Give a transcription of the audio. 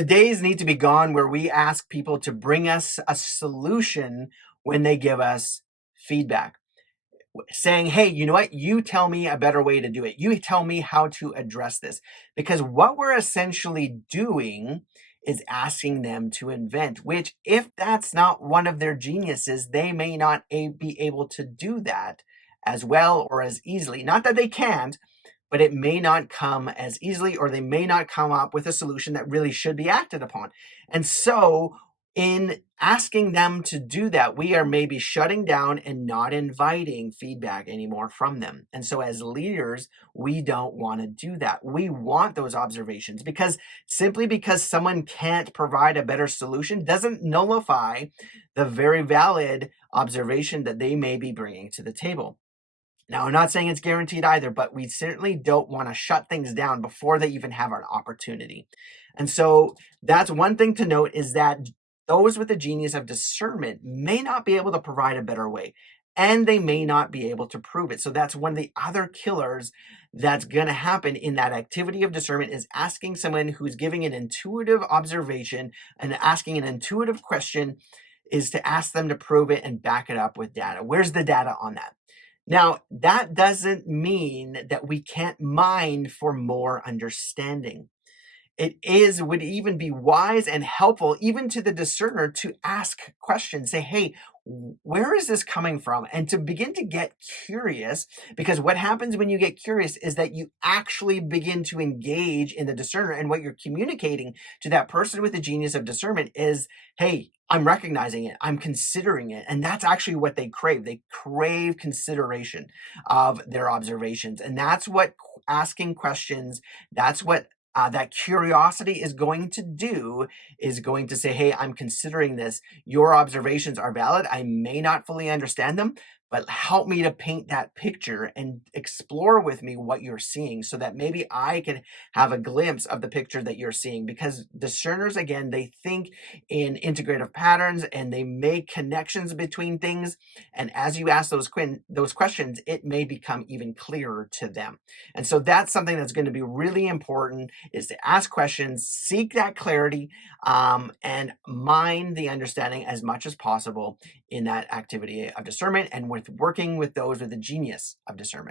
The days need to be gone where we ask people to bring us a solution when they give us feedback, saying, hey, you know what? You tell me a better way to do it. You tell me how to address this. Because what we're essentially doing is asking them to invent, which, if that's not one of their geniuses, they may not be able to do that as well or as easily. Not that they can't, but it may not come as easily, or they may not come up with a solution that really should be acted upon. And so, in asking them to do that, we are maybe shutting down and not inviting feedback anymore from them. And so, as leaders, we don't want to do that. We want those observations, because simply because someone can't provide a better solution doesn't nullify the very valid observation that they may be bringing to the table. Now, I'm not saying it's guaranteed either, but we certainly don't want to shut things down before they even have an opportunity. And so that's one thing to note, is that those with the genius of discernment may not be able to provide a better way, and they may not be able to prove it. So that's one of the other killers that's going to happen in that activity of discernment, is asking someone who's giving an intuitive observation and asking an intuitive question, is to ask them to prove it and back it up with data. Where's the data on that? Now, that doesn't mean that we can't mine for more understanding. Would even be wise and helpful, even to the discerner, to ask questions. Say, hey, where is this coming from? And to begin to get curious, because what happens when you get curious is that you actually begin to engage in the discerner. And what you're communicating to that person with the genius of discernment is, hey, I'm recognizing it, I'm considering it. And that's actually what they crave. They crave consideration of their observations. And that's what asking questions, that's what that curiosity is going to do, is going to say, hey, I'm considering this. Your observations are valid. I may not fully understand them, but help me to paint that picture and explore with me what you're seeing, so that maybe I can have a glimpse of the picture that you're seeing. Because discerners, again, they think in integrative patterns and they make connections between things. And as you ask those questions, it may become even clearer to them. And so that's something that's going to be really important, is to ask questions, seek that clarity, and mine the understanding as much as possible in that activity of discernment, and with working with those with the genius of discernment.